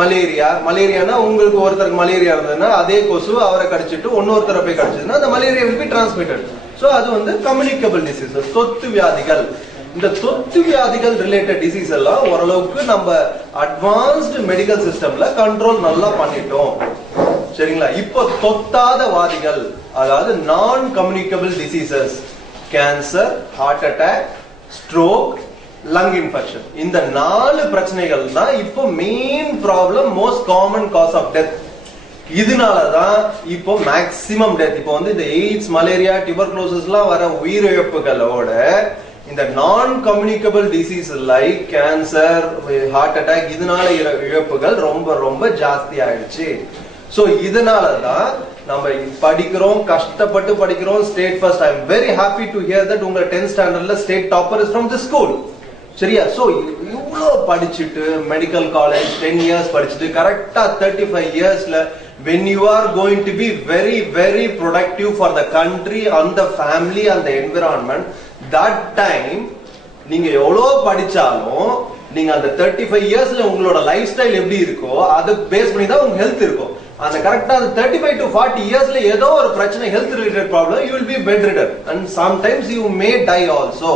Malaria மலேரியானா உங்களுக்கு ஒருத்தருக்கு malaria இருந்ததுன்னா அதே கொசு அவரை கடிச்சிட்டு இன்னொருத்தரை போய் கடிச்சதுன்னா அந்த malaria will be transmitted. So அது வந்து கம்யூனிகபிள் டிசீசஸ், தொத்து வியாதிகள். இந்த தொத்து வியாதிகள் ரிலேட்டட் டிசீஸ் எல்லாம் ஓரளவுக்கு நம்ம அட்வான்ஸ்டு மெடிக்கல் சிஸ்டம்ல கண்ட்ரோல் நல்லா பண்ணிட்டோம். சரிங்களா? இப்போ தொத்தாத வாதிகள், அதாவது non communicable diseases, cancer, heart attack, stroke, lung infection, இந்த 4 பிரச்சனைகள் தான் இப்போ main problem, most common cause of death. இதனாலதான் இப்போ மேக்சிமம் டெத், இப்போ வந்து இந்த எய்ட்ஸ், மலேரியா, டியூபர்குலோசிஸ்லாம் வர உயிரிழப்புகளோட இந்த non communicable disease like cancer, heart attack, இதனால இழப்புகள் ரொம்ப ரொம்ப ஜாஸ்தி ஆயிடுச்சு. சோ இதனாலதான் நம்ம படிக்கிறோம், கஷ்டப்பட்டு படிக்கிறோம், state first. I am very happy to hear that உங்க 10th ஸ்டாண்டர்ட்ல state topper is from the school. சரியா? சோ இவ்ளோ படிச்சுட்டு மெடிக்கல் காலேஜ் 10 years படிச்சுட்டு கரெக்டா 35 yearsல when you are going to be very very productive for the country and the family and the environment, that time நீங்க எவ்வளவு படிச்சாலும் நீங்க அந்த 35 yearsல உங்களோட லைஃப் ஸ்டைல் எப்படி இருக்கோ அதை பேஸ் பண்ணி தான் உங்க ஹெல்த் இருக்கும். அந்த கரெக்டா அந்த 35 to 40 yearsல ஏதோ ஒரு பிரச்சனை, health related problem, you will be bedridden and sometimes you may die also.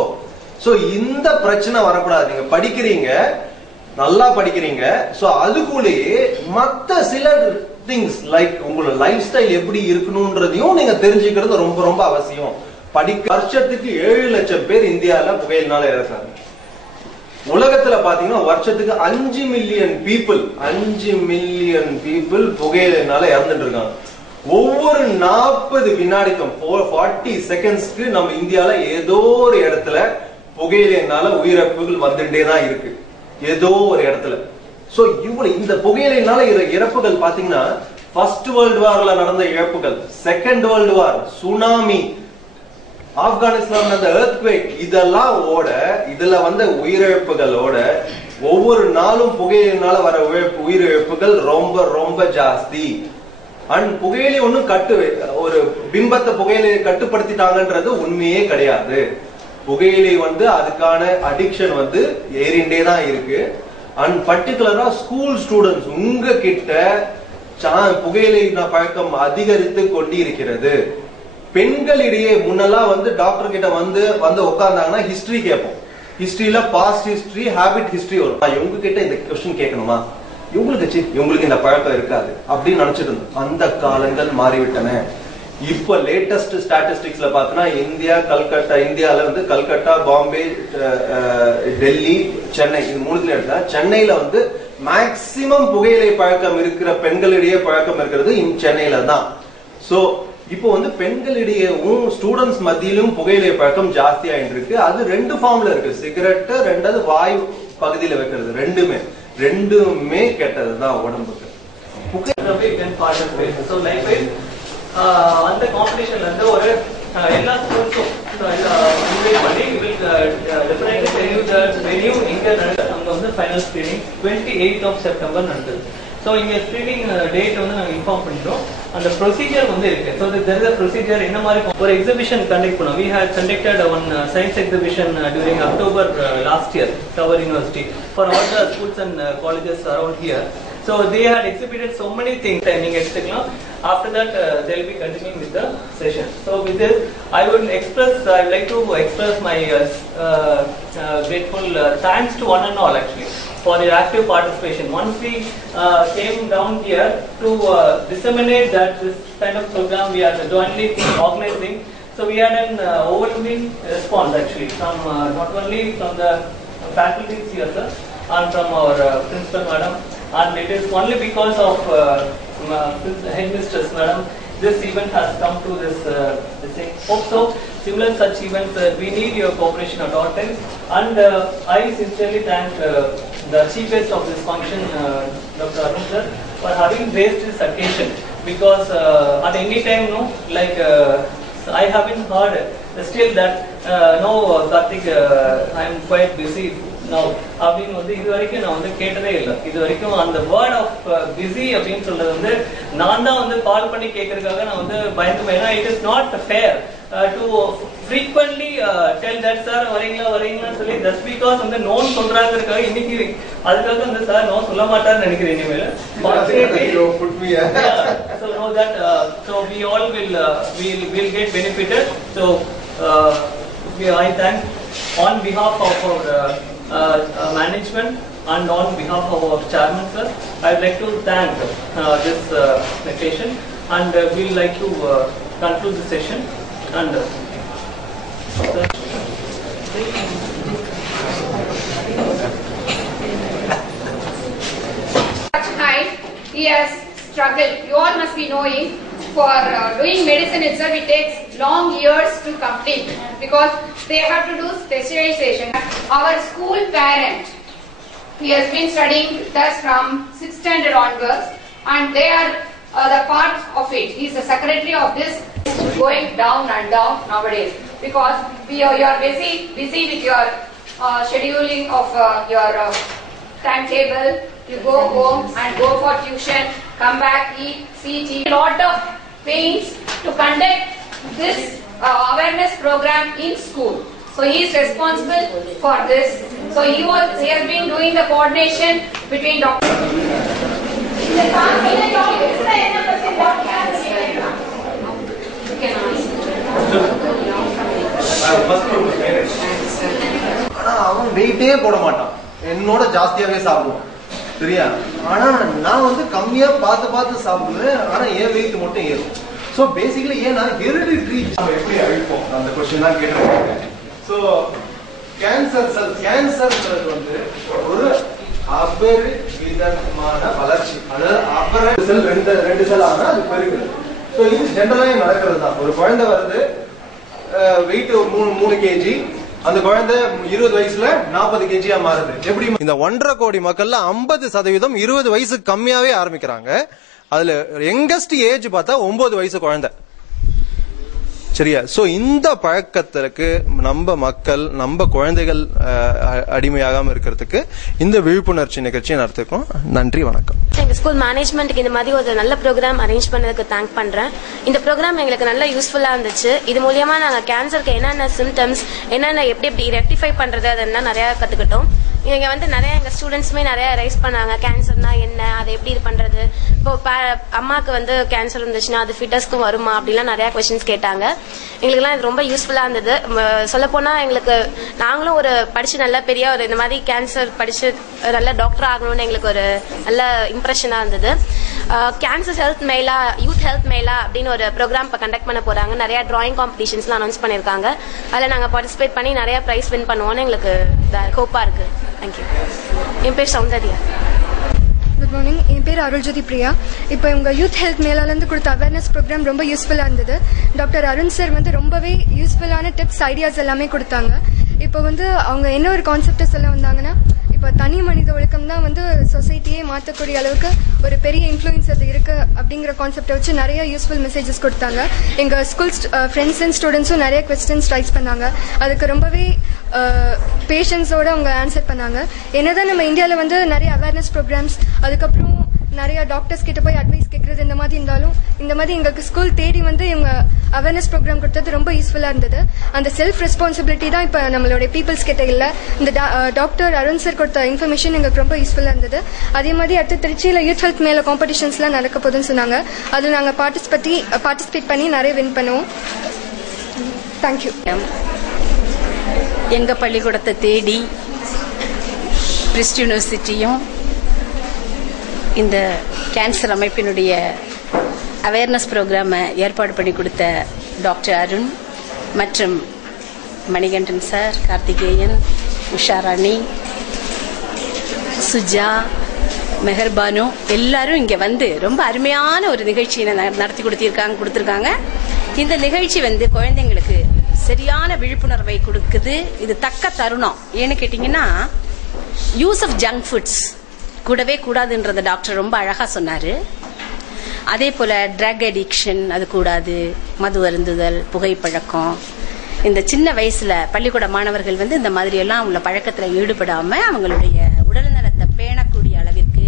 So இந்த பிரச்சனை வரக்கூடாது. நீங்க படிக்கிறீங்க, நல்லா படிக்கிறீங்க, சோ அதுக்குள்ளேயே மத்த சில திங்ஸ் லைக் உங்களோட லைஃப் ஸ்டைல் எப்படி இருக்கணும்ன்றதையும் நீங்க தெரிஞ்சுக்கிறது ரொம்ப ரொம்ப அவசியம். வருஷத்துக்கு 7 லட்சம் பேர் இந்தியால புகையினால இறக்குறாங்க. உலகத்துல பாத்தீங்கன்னா வருஷத்துக்கு 5 மில்லியன் பீப்புள் புகையினால இறந்துட்டு இருக்காங்க. ஒவ்வொரு 40 வினாடிக்கும் 40 செகண்ட்ஸ்க்கு நம்ம இந்தியால ஏதோ ஒரு இடத்துல புகையிலைனால உயிரிழப்புகள் வந்துட்டே தான் இருக்கு, ஏதோ ஒரு இடத்துல. சோ இவ்வளவு இந்த புகையிலைனால இறப்புகள் பாத்தீங்கன்னா ஃபர்ஸ்ட் வேர்ல்டு வார்ல நடந்த இழப்புகள், second world war, tsunami, Afghanistan அந்த எர்த்குவேக், இதெல்லாம் இதுல வந்த உயிரிழப்புகளோட ஒவ்வொரு நாளும் புகையிலைனால வர உயிரிழப்புகள் ரொம்ப ரொம்ப ஜாஸ்தி. அண்ட் புகையிலை ஒண்ணும் ஒரு பிம்பத்தை புகையிலையை கட்டுப்படுத்திட்டாங்கன்றது உண்மையே கிடையாது. புகையிலை வந்து அதுக்கான அடிக்ஷன் வந்து ஏறிண்டே தான் இருக்கு. அண்ட் பர்டிகுலரா ஸ்கூல் ஸ்டூடெண்ட்ஸ் உங்ககிட்ட புகையிலை பழக்கம் அதிகரித்து கொண்டிருக்கிறது. பெண்களிடையே முன்னெல்லாம் வந்து டாக்டர் கிட்ட வந்து உட்கார்ந்தாங்கன்னா ஹிஸ்டரி கேட்போம். ஹிஸ்டரியில பாஸ்ட் ஹிஸ்டரி, ஹேபிட் ஹிஸ்டரி வரும். இவங்க கிட்ட இந்த கொஸ்டின் கேட்கணுமா, இவங்களுக்கு இந்த பழக்கம் இருக்காது அப்படின்னு நினைச்சிட்டு இருந்தோம். அந்த காலங்கள் மாறிவிட்டன. இப்ப லேட்டஸ்ட் ஸ்டாட்டிஸ்டிக்ஸ்ல பாத்தீங்கன்னா இந்தியால வந்து கல்கட்டா, பாம்பே, டெல்லி, சென்னை, இது 3 இடத்துல. சென்னையில வந்து மேக்சிமம் புகையிலை பழக்கம் இருக்கிற பெண்களிடையே பழக்கம் இருக்கிறது சென்னையில தான். சோ இப்போ வந்து பெண்களிடையேவும் ஸ்டூடெண்ட்ஸ் மத்தியிலும் புகையிலை பழக்கம் ஜாஸ்தி ஆயிட்டு இருக்கு. அது 2 ஃபார்ம்ல இருக்கு, சிகரெட், ரெண்டாவது வாயு பகுதியில வைக்கிறது. ரெண்டுமே கெட்டதுதான் உடம்புக்கு. அந்த காம்படிஷன்ல இருந்து ஒரு எல்லா ஸ்கூல்ஸும் இன்வைட் பண்ணி definitely tell you that venue இங்க நடக்குது. அங்க வந்து final screening 28th of September நடக்குது. ஸோ இங்க ஸ்கிரீனிங் டேட் வந்து நாங்கள் இன்ஃபார்ம் பண்ணிட்டோம். அந்த ப்ரொசீஜர் வந்து இருக்கு. So there is a procedure. என்ன மாதிரி ஒரு எக்ஸிபிஷன் கண்டக்ட் பண்ணோம். We had conducted one science exhibition during October last year, Tower University, for all the schools and colleges around here. So they had exhibited so many things. After that, they will be continuing with the session. So with this, I would like to express my grateful thanks to one and all actually for your active participation. Once we came down here to disseminate that this kind of program we are jointly organizing, so we had an overwhelming response actually from not only from the faculties here sir, and from our principal madam. And it is only because of headmistress madam this event has come to this thing. Hope so similar such events we need your cooperation at all times. And I sincerely thank the chief guest of this function, Dr. Arun sir, for having raised this occasion, because at any time I haven't heard still that no Karthik, I am quite busy now அப்படின்னு வந்து இது வரைக்கும் நான் வந்து கேட்டதே இல்லை. இது வரைக்கும் அந்த வேர்ட் ஆஃப் பிஸி அப்படின்னு சொல்றது வந்து நான் தான் வந்து கால் பண்ணி கேட்கறதுக்காக நான் வந்து பயந்து, ஏன்னா it is not fair to frequently tell that sir வரீங்களான்னு சொல்லி just because வந்து நோன் சொல்றாங்கறதுக்காக இன்னைக்கு அதுக்காக வந்து சார் நோ சொல்ல மாட்டார்னு நினைக்கிறேன் இனிமேல். So know that so we all will get benefited. So I thank on behalf of our management and on behalf of our chairman sir, I would like to thank this session, and we will like to conclude the session. And he has struggled. You all must be knowing, for doing medicine itself it takes long years to complete because they have to do specialization. Our school parent, he has been studying with us from 6th standard onwards, and they are the part of it. He is the secretary of this, going down and down nowadays because you are busy with your scheduling of your timetable. You go home and go for tuition, come back, eat, see TV. Lot of pains to conduct this awareness program in school. So he is responsible for this. So he has been doing the coordination between doctors. அவன் வெயிட்டே போட மாட்டான், என்னோட ஜாஸ்தியாவே சாப்பிடுவான் சரியா. ஆனா நான் வந்து கம்மியா பார்த்து சாப்பிடுவேன், ஆனா என் வெயிட் மட்டும் ஏறும். சோ பேசிக்கலி ஏன்னா ஹெரிடிட்டரி எப்படி அழிப்போம் அந்த கொஸ்டின் தான் கேட்டிருக்காங்க. சோ கேன்சர் வந்து ஒரு அபரிவிதமான வளர்ச்சி, அதாவது அபர செல் ரெண்டு செல் ஆனா அது பெருகுது. சோ இது ஜெனரலாவே நடக்கிறது தான். ஒரு குழந்தை வருது, வெயிட் 3 kg, அந்த குழந்தை 20 வயசுல 40 kg மாறுது. எப்படி இந்த 1.5 கோடி மக்கள்ல 50% 20 வயசு கம்மியாவே ஆரம்பிக்கிறாங்க. அதுல யங்கஸ்ட் ஏஜ் பார்த்தா 9 வயசு குழந்தை சரியா. சோ இந்த பழக்கத்திற்கு நம்ம மக்கள், நம்ம குழந்தைகள் அடிமையாகாம இருக்கிறதுக்கு இந்த விழிப்புணர்ச்சி நிகழ்ச்சியை நடத்திருக்கோம். நன்றி, வணக்கம். எங்க ஸ்கூல் மேனேஜ்மெண்ட்டுக்கு இந்த மாதிரி ஒரு நல்ல ப்ரோக்ராம் அரேஞ்ச் பண்ணதுக்கு தேங்க் பண்றேன். இந்த ப்ரோக்ராம் எங்களுக்கு நல்ல யூஸ்ஃபுல்லா இருந்துச்சு. இது மூலியமா நாங்க கேன்சருக்கு என்னென்ன சிம்டம்ஸ், என்னென்ன எப்படி ரெக்டிஃபை பண்றது அதெல்லாம் நிறைய கத்துக்கிட்டோம். இங்க வந்து நிறைய எங்க ஸ்டூடெண்ட்ஸுமே நிறைய ரைஸ் பண்ணாங்க, கேன்சர்னா என்ன, அதை எப்படி இது பண்றது, இப்போ அம்மாக்கு வந்து கேன்சர் இருந்துச்சுன்னா அது ஃபிட்டஸ்க்கும் வருமா அப்படிலாம் நிறைய கொஸ்டின்ஸ் கேட்டாங்க. எங்களுக்குலாம் இது ரொம்ப யூஸ்ஃபுல்லா இருந்தது. சொல்ல போனா எங்களுக்கு நாங்களும் ஒரு படிச்சு நல்ல பெரிய ஒரு இந்த மாதிரி கேன்சர் படிச்சு நல்ல டாக்டர் ஆகணும்னு எங்களுக்கு ஒரு நல்ல இம்ப்ரெஷனா இருந்தது. கேன்சர் ஹெல்த் மேலா, யூத் ஹெல்த் மேலா அப்படின்னு ஒரு ப்ரோக்ராம் இப்போ கண்டக்ட் பண்ண போறாங்க. நிறைய டிராயிங் காம்படிஷன்ஸ்லாம் அனௌன்ஸ் பண்ணிருக்காங்க. அதில் நாங்கள் பார்ட்டிசிபேட் பண்ணி நிறைய ப்ரைஸ் வின் பண்ணுவோம்னு எங்களுக்கு ஹோப்பா இருக்கு. தேங்க்யூ. என் பேர் சௌந்தர்யா. Good morning. என் பேர் அருள்ஜோதி பிரியா. இப்போ இவங்க யூத் ஹெல்த் மேலாலேருந்து கொடுத்த அவேர்னஸ் ப்ரோக்ராம் ரொம்ப யூஸ்ஃபுல்லாக இருந்தது. டாக்டர் அருண் சார் வந்து ரொம்பவே யூஸ்ஃபுல்லான டிப்ஸ், ஐடியாஸ் எல்லாமே கொடுத்தாங்க. இப்போ வந்து அவங்க என்ன ஒரு கான்செப்டை சொல்ல வந்தாங்கன்னா, இப்போ தனி மனித ஒழுக்கம் தான் வந்து சொசைட்டியே மாற்றக்கூடிய அளவுக்கு ஒரு பெரிய இன்ஃப்ளூயன்ஸ் அது இருக்கு அப்படிங்கிற கான்செப்டை வச்சு நிறைய யூஸ்ஃபுல் மெசேஜஸ் கொடுத்தாங்க. எங்கள் ஸ்கூல் ஃப்ரெண்ட்ஸ் அண்ட் ஸ்டூடெண்ட்ஸும் நிறைய கொஸ்டின்ஸ் ரைஸ் பண்ணாங்க. அதுக்கு ரொம்பவே பேஷன்ஸோடு அவங்க ஆன்சர் பண்ணாங்க. என்னதான் நம்ம இந்தியாவில் வந்து நிறைய அவேர்னஸ் ப்ரோக்ராம்ஸ், அதுக்கப்புறம் நிறைய டாக்டர்ஸ் கிட்ட போய் அட்வைஸ் கேட்கறது இந்த மாதிரி இருந்தாலும், இந்த மாதிரி எங்களுக்கு ஸ்கூல் தேடி வந்து இவங்க அவேர்னஸ் ப்ரோக்ராம் கொடுத்தது ரொம்ப யூஸ்ஃபுல்லாக இருந்தது. அந்த செல்ஃப் ரெஸ்பான்சிபிலிட்டி தான் இப்போ நம்மளுடைய பீப்புள்ஸ் கிட்ட இல்லை. இந்த டாக்டர் அருண் சார் கொடுத்த இன்ஃபர்மேஷன் எங்களுக்கு ரொம்ப யூஸ்ஃபுல்லாக இருந்தது. அதே மாதிரி அடுத்து திருச்சியில் யூத் ஹெல்த் மேலே காம்படிஷன்ஸ்லாம் நடக்க போகுதுன்னு சொன்னாங்க. அதில் நாங்கள் பார்ட்டிசிபேட் பண்ணி நிறைய வின் பண்ணுவோம். தேங்க்யூ. எங்கள் பள்ளிக்கூடத்தை தேடி பிரிஸ்ட் யூனிவர்சிட்டியும் இந்த கேன்சர் அமைப்பினுடைய அவேர்னஸ் ப்ரோக்ராமை ஏற்பாடு பண்ணி கொடுத்த டாக்டர் அருண் மற்றும் மணிகண்டன் சார், கார்த்திகேயன், உஷாராணி, சுஜா, மெஹர்பானு எல்லாரும் இங்கே வந்து ரொம்ப அருமையான ஒரு நிகழ்ச்சியை நடத்தி கொடுத்துருக்காங்க. இந்த நிகழ்ச்சி வந்து குழந்தைங்களுக்கு சரியான விழிப்புணர்வை கொடுக்குது. இது தக்க தருணம். ஏன்னு கேட்டிங்கன்னா, யூஸ் ஆஃப் ஜங்க் ஃபுட்ஸ் கூடவே கூடாதுன்றத டாக்டர் ரொம்ப அழகாக சொன்னார். அதே போல் ட்ரக் அடிக்ஷன் அது கூடாது, மது அருந்துதல், புகைப்பழக்கம், இந்த சின்ன வயசுல பள்ளிக்கூட மாணவர்கள் வந்து இந்த மாதிரி எல்லாம் உள்ள பழக்கத்துல ஈடுபடாம அவங்களுடைய உடல் நலத்தை பேணக்கூடிய அளவிற்கு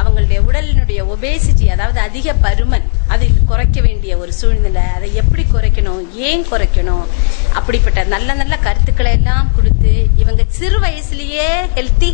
அவங்களுடைய உடலினுடைய ஒபேசிட்டி, அதாவது அதிக பருமன், அதை குறைக்க வேண்டிய ஒரு சூழ்நிலை, அதை எப்படி குறைக்கணும், ஏன் குறைக்கணும், அப்படிப்பட்ட நல்ல நல்ல கருத்துக்களை எல்லாம் கொடுத்து இவங்க சிறு வயசுலயே ஹெல்த்தி